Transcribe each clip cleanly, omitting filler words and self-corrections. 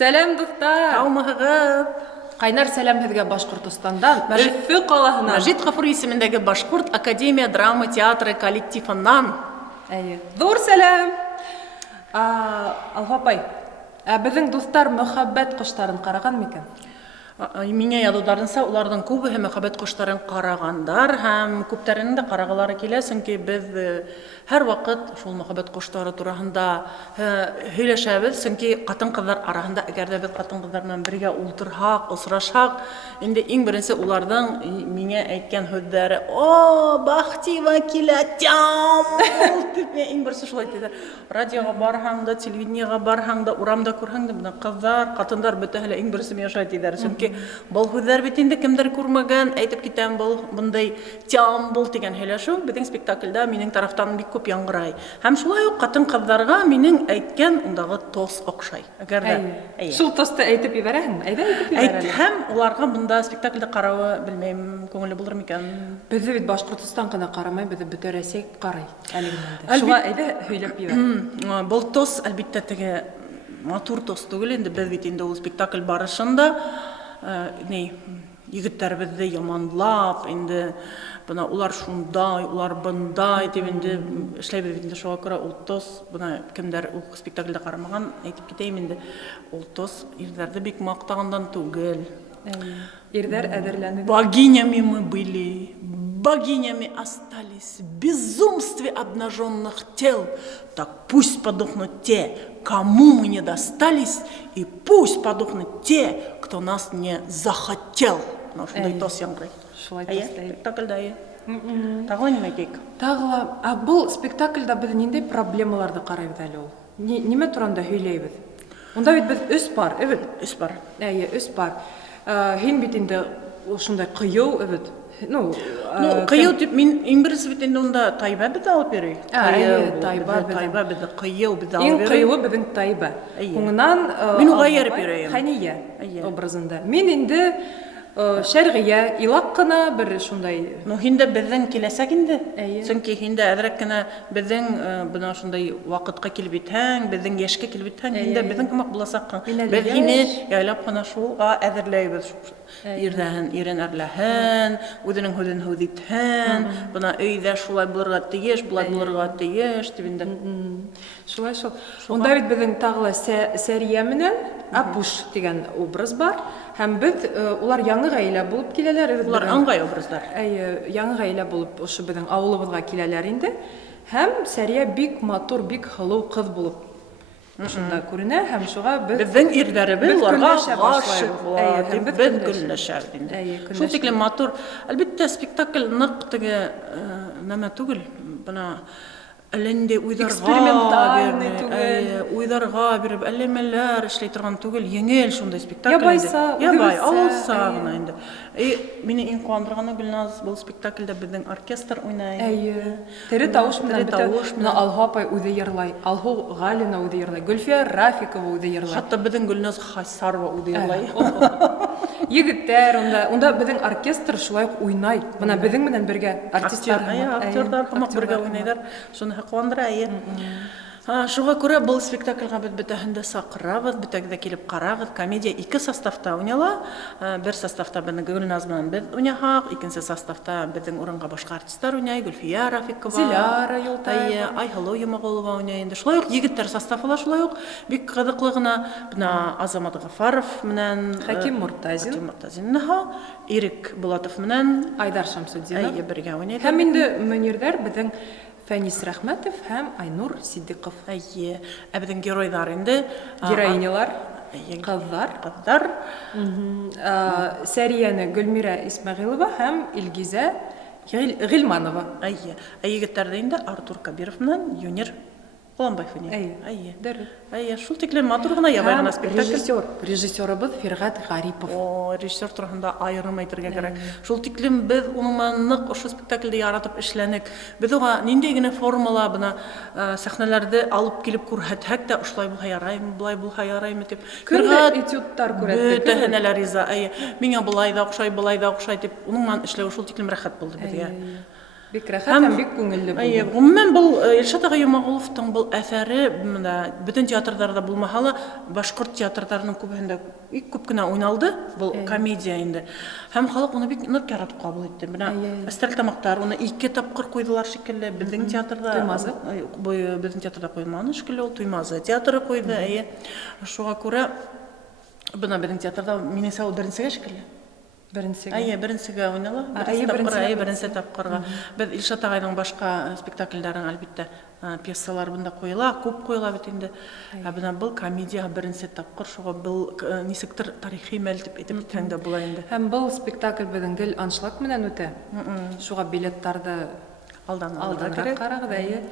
Сәлем, дуҫтар! Һаумыһығыҙ! Ҡайнар сәләм һеҙгә Башҡортостандан, Өфө ҡалаһынан. Мәжит Ғафури исемендәге Башҡорт Академия драма театры коллективынан. Ҙур сәләм! Алһа апай, беҙҙең дуҫтар мөхәббәт ҡоштарын ҡараған микән? Миңә яҙыуҙарынса, уларҙың күбеһе мөхәббәт ҡоштарын ҡарағандар һәм күптәренең дә ҡарағылары килә, сөнки беҙ һәр ваҡыт шул мөхәббәт ҡоштары тураһында һөйләшәбеҙ, сөнки ҡатын-ҡыҙҙар араһында, әгәр ҙә беҙ ҡатын-ҡыҙҙар менән бергә ултырһаҡ, осрашһаҡ, инде иң беренсе уларҙың миңә әйткән һүҙҙәре: «О, Бахтива килә, тям!» тип иң беренсе шулай әйтәләр. Радиоға барһаң да, телевидениеға барһаң да, урамда күрһәң дә, бына ҡыҙҙар, ҡатындар бөтәһе лә иң беренсе миңә шулай әйтәләр, сөнки был һүҙҙәр бит инде кемдер күрмәгән, әйтеп китәм, был бындай тям был тигән һөйләшеү беҙҙең спектаклдә минең тарафтан бик күп яңғырай. Һәм шулай уҡ ҡатын-ҡыҙҙарға минең әйткән ундағы тос оҡшай. Әгәр дә Шул тосты әйтеп ебәрәһеңме? Әйҙә әйтеп ебәр. Әйтһәм, уларға бында спектаклде ҡарауы, белмәйем, күңеле булыр микән? Беҙҙе бит Башҡортостан ғына ҡарамай, беҙҙе бөтә Рәсәй ҡарай әлегенән. Шуға әйҙә һөйләп ебәр. Был тос, әлбиттә, теге матур тос түгел инде, беҙ бит инде ул спектакль барышында егеттәребеҙҙе яманлап, инде бына улар шундай, улар бындай тип инде эшләйбеҙ бит инде, шуға күрә ул тос, бына кемдәр ул спектаклде ҡарамаған, әйтеп китәйем инде, ул тос ирҙәрҙе бик маҡтағандан түгел. Ирҙәр әҙерләнеп. Богинями мы были, богинями остались, в безумстве обнаженных тел. Так пусть подохнут те, кому мы не достались, и пусть подохнут те, кто нас не захотел. Шундай тос яңғырай. Шулай тос. Спектакльдә. Тағы нимә әйтәйек? Тағы был спектакльдә беҙ ниндәй проблемаларҙы ҡарайбыҙ әле ул? Нимә тураһында һөйләйбеҙ? Унда бит беҙ өс пар, эбет. Өс пар. Өс пар. Һин бит инде шундай ҡыйыу, эбет. Ҡыйыу тип, мин иң беренсе бит инде унда Тайба беҙҙе алып йөрөй. Тайба беҙҙе, ҡыйыу беҙҙе алып иң йөрөй. ҡыйыуы беҙҙең Тайба. Һуңынан Мин уға йөрөп йөрөйөм. Хәниә образында. Мин инде Шәрғиә, илаҡ ҡына бер шундай. Һин дә беҙҙең киләсәк инде. Сөнки һин дә әҙерәк кенә беҙҙең бына шундай ваҡытҡа килеп етһәң, беҙҙең йәшкә килеп етһәң, һин дә беҙҙең кемәк буласаҡһың. Беҙ һине яйлап ҡына шуға әҙерләйбеҙ. Ирен әрләһен, үҙенең һүҙен һүҙ итһен, бына өйҙә шулай булырға тейеш, булай булырға тейеш, тип инде. Шулай шул. Унда бит беҙҙең тағы ла Сәрия менән Апуш тигән образ бар. Һәм беҙ, улар яңы ғаилә булып киләләр. Улар ыңғай образдар. Яңы ғаилә булып ошо беҙҙең ауылыбыҙға киләләр инде. Һәм Сәрия бик матур, бик һылыу ҡыҙ булып шунда күренә. Һәм шуға беҙҙең ирҙәребеҙ уларға ғашиҡ була, тип беҙ көнләшәбеҙ инде. Шул тиклем матур. Әлбиттә, спектакль ныҡ теге нәмә түгел. Бына әллә ниндәй уйҙарға биреп, әллә нәмәләр эшләй торған түгел, еңел шундай спектакль. Ябай, алыуса ғына инде. Мине иң ҡыуандырғаны, Гөлназ, был спектаклдә беҙҙең оркестр уйнай. Тере тауыш менән Алһа апай үҙе йырлай, Алһыу Ғалина үҙе йырлай, Гөлфиә Рафикова үҙе йырлай. Хатта беҙҙең Гөлназ Хасарова үҙе йырлай. Егеттәр, унда беҙҙең оркестр шулай уҡ уйнай. Бына беҙҙең менән бергә артисттар, актерҙар һымаҡ бергә уйнайҙар. Шуныһы ҡыуандыра. Шуға күрә был спектакльға беҙ бөтәһен дә саҡырабыҙ, бөтәгеҙ дә килеп ҡарағыҙ. Комедия 2 составта уйнала. Бер составта беҙҙең Гөлназ менән беҙ уйнаһаҡ, икенсе составта беҙҙең урынға башҡа артистар уйнай, Гөлфиә Рафикова, Зиляра Юлтаева, Айһылыу Йомағолова уйнай инде. Шулай уҡ егеттәр составы ла шулай уҡ бик ҡыҙыҡлы ғына. Бына Азамат Ғафаров менән Хәким Муртазин, Ирек Булатов менән Айдар Шамсудинов бергә уйнайҙар. Һәм инде мөнирҙәр беҙҙең Фәнис Рәхмәтов һәм Айнур Сидиҡов. Беҙҙең геройҙар инде. Героинялар, ҡыҙҙар. Сәрияне Гөлмира Исмәғилова һәм Илгизә Ғилманова. Егеттәрҙе инде Артур Кабиров менән Юнир Ҡуланбаев уйнай. Шул тиклем матур ғына, ябай ғына спектакль. Режиссерыбыҙ Фирғәт Ғарипов. Режиссер тураһында айырым әйтергә кәрәк. Шул тиклем беҙ уның менән ныҡ ошо спектаклде яратып эшләнек. Беҙ уға ниндәй генә формала бына сәхнәләрҙе алып килеп күрһәтһәк тә, ошолай булһа яраймы, былай булһа яраймы тип. Көрлө этюдтар күрһәттек. Бөтәһенә лә риза. Миңә былай ҙа оҡшай, былай ҙа оҡшай тип, уның менән эшләү шул тиклем рәхәт булды беҙгә. Бик рәхәт һәм бик күңелле Әйе, булды. гомумән был Илшат агай Юмагуловтың был әсәре бөтен театрдарда булмаһа ла башкорт театрдарының күбеһендә бик күп кенә уйналды. Был комедия инде. Һәм халык уны бик нык яратып кабул итте. Менә Әстәл тамактар уны 2 тапкыр куйдылар шикелле. Безнең театрда Туймазы. Безнең театрда куйманы шикелле, ул Туймазы театры куйды. Әйе. Шуңа күрә бына безнең театрда Минесау беренчегә шикелле. Беренчегә. Әйе, беренчегә уйнала. Беренче тапкырга. Без Илшат агайның башка спектакльләрен әлбиттә пьесалар бында куела, күп куела бит инде. Бына был комедия беренче тапкыр, шуга был нисектер тарихи мәл дип әйтеп киткән дә була инде. Һәм был спектакль безнең гел аншлаг менән үтә. Шуга билетларны Алдан карагыз, әйе.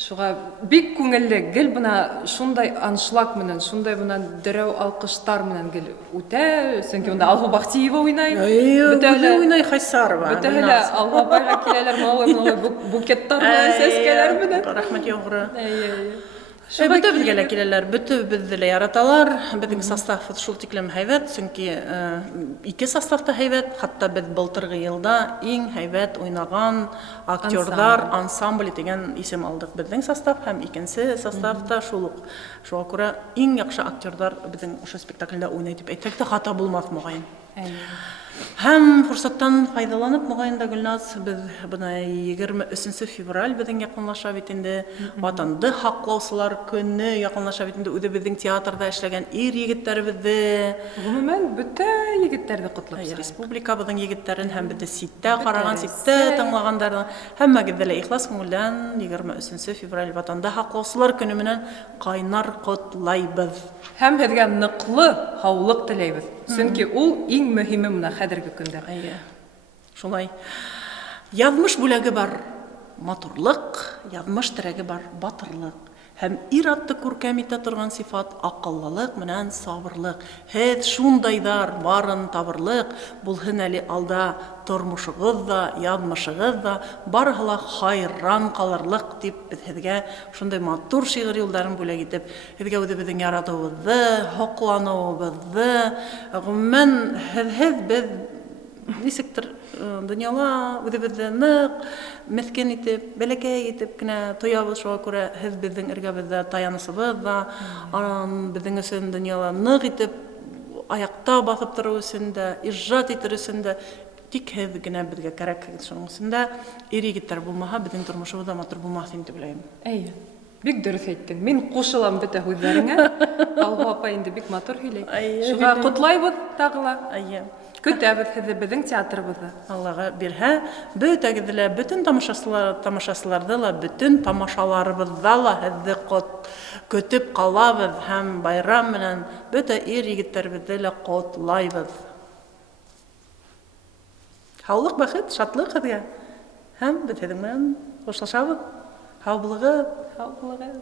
Шуга бик күңелле, гел бына шундай аншлаг менән, шундай бына дөрәү алкыштар менән гел үтә. Сөнки монда Алга Бахтиева уйнай. Бөтәле уйнай Хайсарова. Бөтәле Алга байга киләләр, малай букеттар менән, сәскәләр менән. Рәхмәт яугыры. Әйе. Бөтәбезгә лә киләләр, бөтәбезне лә яраталар. Безнең состав шул тиклем һәйбәт, чөнки 2 составта һәйбәт, хәтта без былтыргы елда иң һәйбәт уйнаган актердар ансамбль дигән исем алдык. Безнең состав һәм икенче составта шул ук. Шуңа күрә иң яхшы актердар безнең ошо спектакльдә уйнай дип әйтсәк тә хата булмас мөгаен. Һәм фурсаттан файдаланып, мөгаен дә Гөлназ, без бына 23 февраль безнең якынлаша бит инде. Ватанды хаклаусылар көне якынлаша бит инде. Үзебезнең театрда эшләгән ир-егетләребезне, Гомумән бөтә егетләрне котлап республикабызның егетләрен һәм безне ситтә караган, ситтә тыңлаганнарны һәммәгезне лә ихлас күңелдән 23 февраль ватанды хаклаусылар көне менән кайнар котлайбыз. Һәм һеҙгә ныҡлы һаулыҡ теләйбеҙ. Сөнки ул иң мөһиме менә хәҙерге көндә. Әйе. Шулай. Яҙмыш бүләге бар матурлык, яҙмыш терәге бар батырлык. Һәм ир-атты күркәм итә торган сифат аҡыллылык менән сабырлык. Һеҙ шундайҙар барын табырлык, булһын әле алда тормошығыҙ да, яҙмышығыҙ да, барыһы ла хайран ҡалырлык дип беҙ һеҙгә шундай матур шиғыр юлдарын бүләк итеп, һеҙгә үҙебеҙҙең яратыуыбыҙҙы, һоҡланыуыбыҙҙы, ғөмүмән һеҙһеҙ беҙ нисектер дөньяла үҙебеҙҙе ныҡ, меҫкен итеп, бәләкәй итеп кенә тоябыҙ. Шуға күрә һеҙ беҙҙең эргәбеҙҙә таянысыбыҙ да, беҙҙең өсөн донъяла ныҡ итеп аяҡта баҫып тороу өсөн дә, ижад итер өсөн дә, тик һеҙ генә беҙгә кәрәкһегеҙ. Шуның өсөн дә ир-егеттәр булмаһа, беҙҙең тормошобоҙ да матур булмаҫ инде беләйем. Әйе. Бик дөрөҫ әйттең. Мин ҡушылам бөтә һүҙҙәреңә. Алға апа инде бик матур һөйләй. Шуға ҡотлайбыҙ тағы ла. Әйе. Көтәбеҙ һеҙҙе беҙҙең театрыбыҙҙа. Аллаға бирһә, бөтәгеҙ лә, бөтөн тамашасыларҙы ла, бөтөн тамашаларыбыҙҙа ла һеҙҙе көтөп ҡалабыҙ һәм байрам менән бөтә ир-егеттәребеҙҙе лә ҡотлайбыҙ. Һаулыҡ, бәхет, шатлыҡ һеҙгә. Һәм беҙ һеҙҙең менән хушлашабыҙ. Һау булығыҙ. Һау булығыҙ.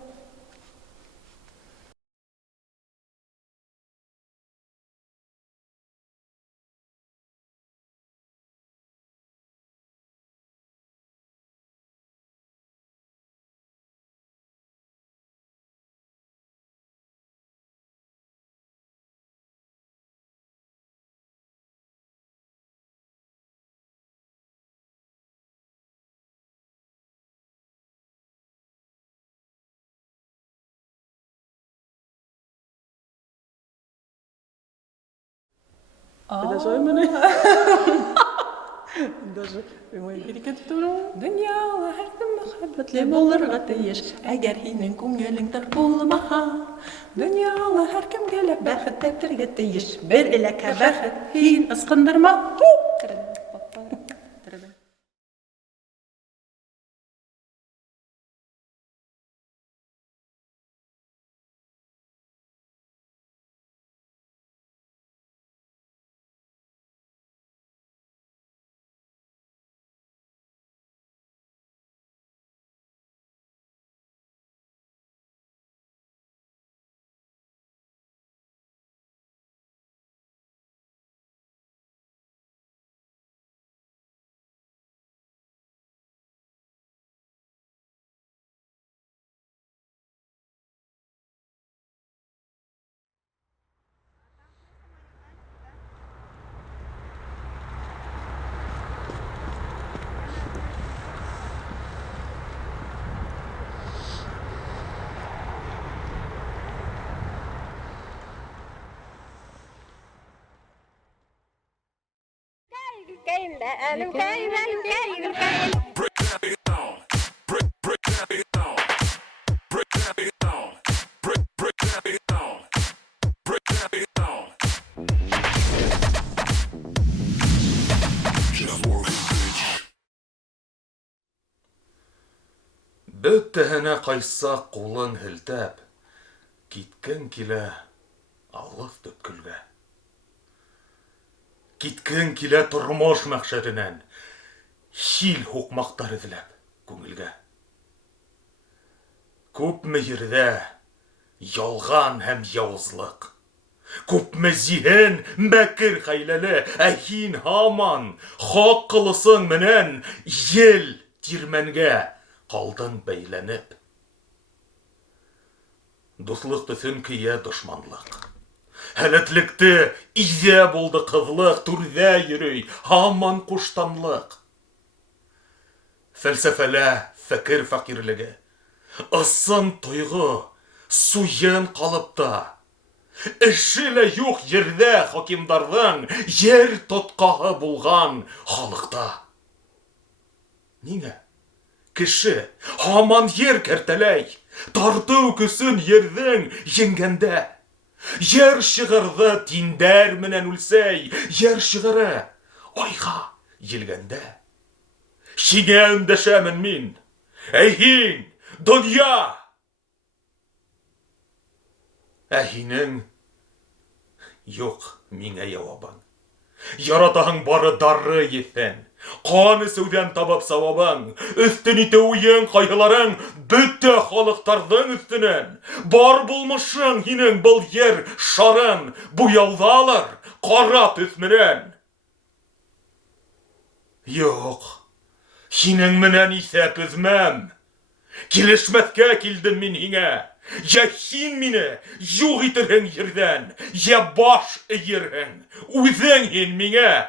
Даже Дөньяла һәркем мөхәббәтле булырға тейеш, әгәр һинең күңелеңдә булмаһа, Дөньяла һәркемгә лә бәхет тәптергә тейеш, бер эләкә бәхет, һин ысҡындырма. Бөтәһенә ҡайсаҡ ҡулын һелтәп, киткең килә алыҫ төпкөлгә. Киткең килә тормош мәхшәренән, хил һуҡмаҡтар эҙләп күңелгә. Күпме ерҙә ялған һәм яуызлыҡ, күпме зиһен мәкер хәйләле, ә һин һаман хаҡ ҡылысың менән ел тирмәнгә ҡалдың бәйләнеп. Дуҫлыҡ төҫөн кейә дошманлыҡ. Һәләтлекте иҙә булды ҡыҙлыҡ, түрҙә йөрөй һаман ҡуштанлыҡ. Фәлсәфәлә фәкер фәҡирлеге, ысын тойғо, суйын ҡалыпта. Эше лә юҡ ерҙә хакимдарҙың ер тотҡаһы булған халыҡта. Ниңә? Кеше һаман ер кәртәләй, тартыу көсөн ерҙең еңгәндә. Ер шығырҙы тиндәр менән үлсәй, ер шығыры айға елгәндә. Һиңә өндәшәмен мин, әй һин, донъя! Ә һинең юҡ миңә яуабың. Яратаһың бары дары еҫен, ҡан эсеүҙән табып сауабың, өҫтөн итеү уйың, ҡайһыларың бөтә халыҡтарҙың өҫтөнән. Бар булмышың һинең был ер шарын буяуҙалыр ҡара төҫ менән. Юҡ, һинең менән иҫәп өҙмәм. Килешмәҫкә килдем мин һиңә. Йә һин мине юҡ итерһең ерҙән, йә баш эйерһең, үҙең һин миңә.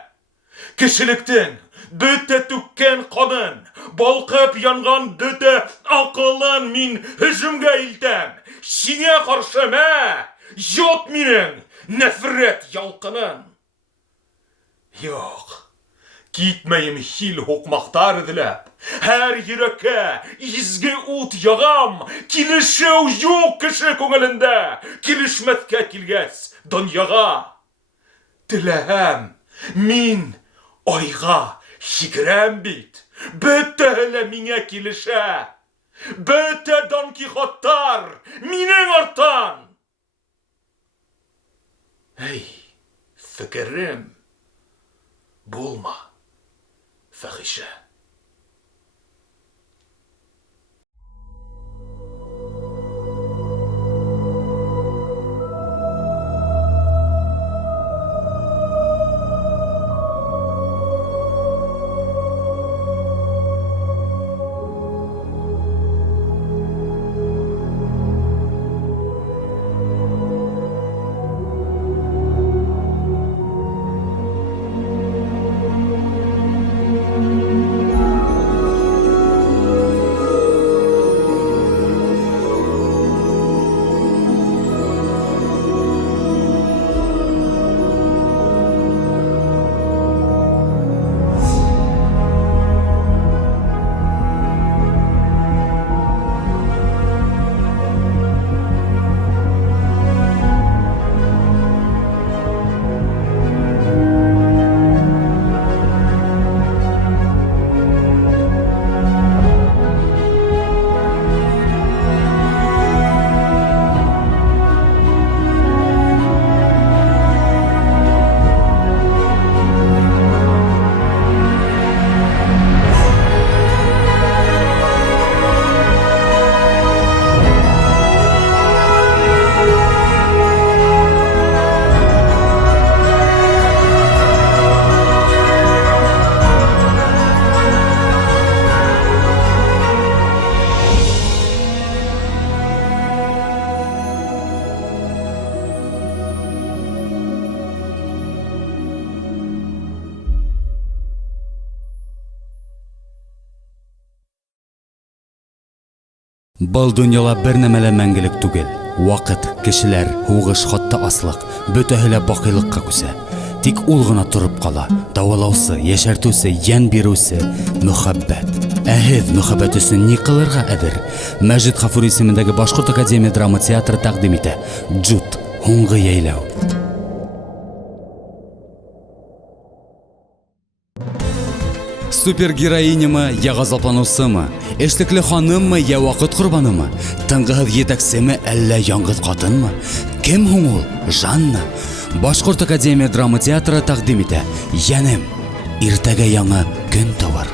Кешелектең бөтә түккән ҡанын, балҡып янған бөтә аҡылын мин һөжүмгә илтәм. Сиңә ҡаршы мә, йот минең нәфрәт ялҡынын. Юҡ, китмәйем хил һуҡмаҡтар эҙләп. Һәр йөрәккә изге ут яғам, килешеү юҡ кеше күңелендә. Килешмәҫкә килгәс донъяға. Теләһәм мин айға һикерәм бит. Бөтәһе лә миңә килешә. Бөтә Дон Кихоттар минең арттан. Эй, фекерем, булма фәхишә. Был дөньяла бер нәмә лә мәңгелек түгел. Ваҡыт, кешеләр, һуғыш, хатта аслыҡ, бөтәһе лә баҡыйлыҡҡа күсә. Тик ул гына торып кала. Давалаусы, яшәртүсе, ян бирүсе мөхәббәт. Ә һез мөхәббәт өчен ни кылырга әзер? Мәҗит Гафури исемендәге Башкорт академия драма театры тәкъдим итә. Джут, һуңгы яйлау. Супергероинямы, я газапланусымы, эшлекле ханыммы, я вакыт курбанымы, тыңгыһыз етәксеме, әллә яңгыз катынмы? Кем һуң ул? Жанна. Башкорт академия драма театры тәкъдим итә. Янем, иртәгә яңа көн тауар.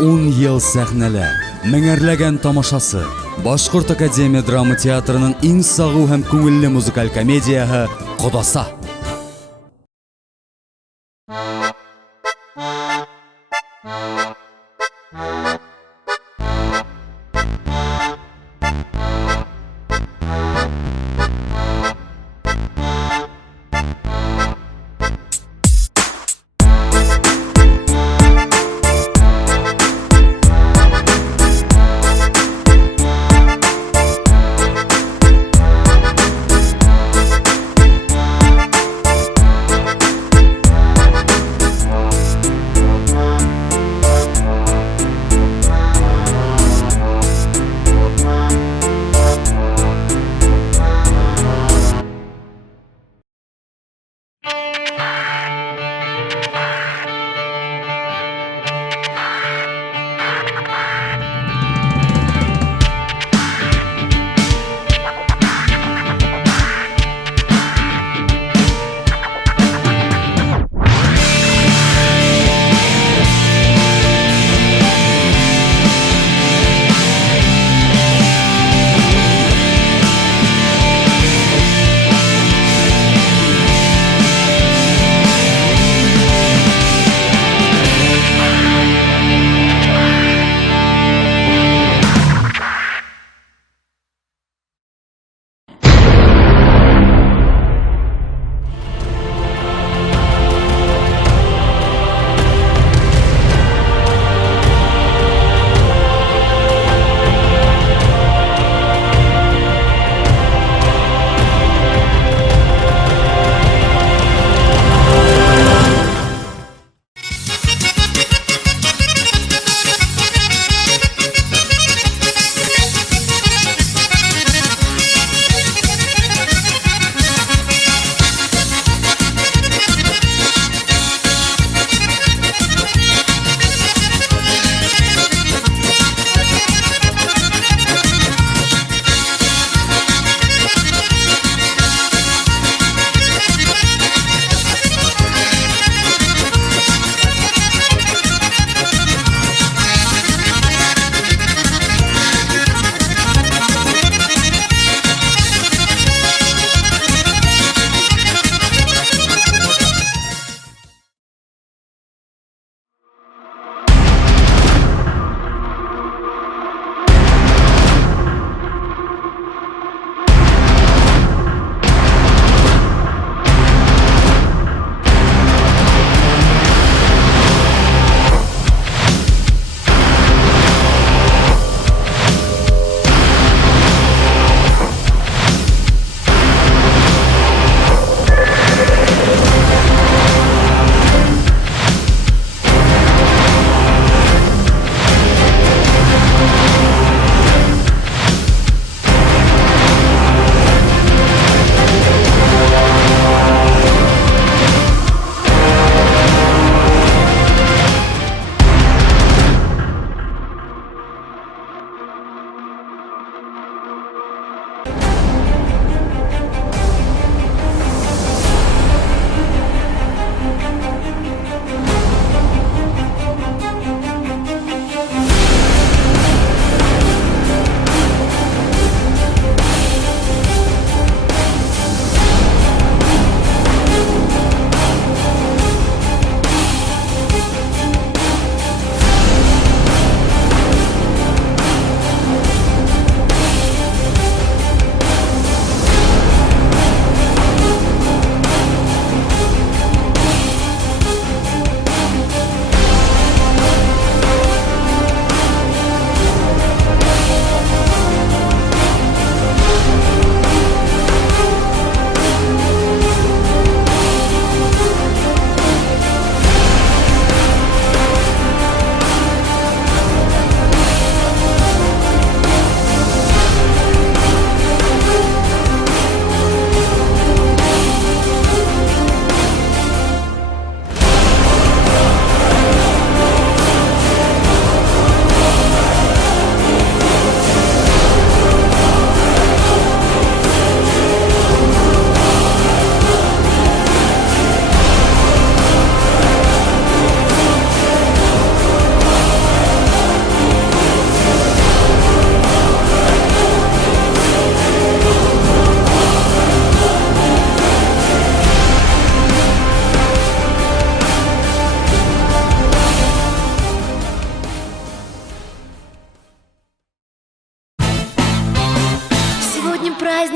Он ел сәхнәләр, меңәрләгән тамашасы. Башкорт академия драма театрының иң сагу һәм күңелле музыкаль комедияһы Кодаса.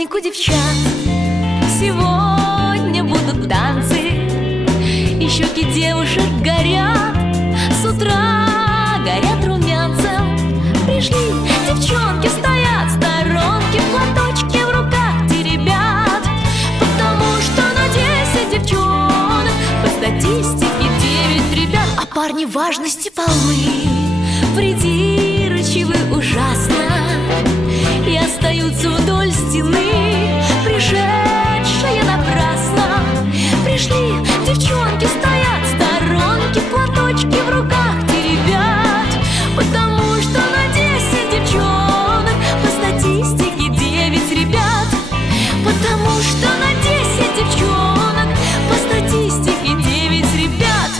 праздник у девчат. Сегодня будут танцы, и щеки девушек горят. С утра горят румянцем. Пришли девчонки, стоят в сторонке, платочки в руках теребят. Потому что на 10 девчонок по статистике 9 ребят. А парни важности полны, придирчивы ужасно, и остаются вдоль стены, пришедшие напрасно. Пришли девчонки, стоят в сторонке, платочки в руках теребят. Потому что на 10 девчонок по статистике 9 ребят. Потому что на 10 девчонок по статистике 9 ребят.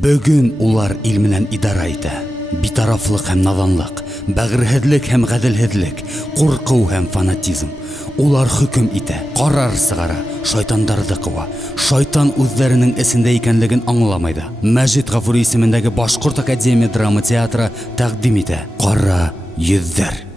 Бөгөн улар ил менән идара итә. Битарафлык һәм наданлык, бәгърһеҙлек һәм ғәделһеҙлек, ҡурҡыу һәм фанатизм. Улар хөкөм итә, ҡарар сығара, шайтандарҙы ҡыуа. Шайтан үҙҙәренең эсендә икәнлеген аңламай ҙа. Мәжит Ғафури исемендәге Башҡорт академия драма театры тәҡдим итә. Ҡара йөҙҙәр.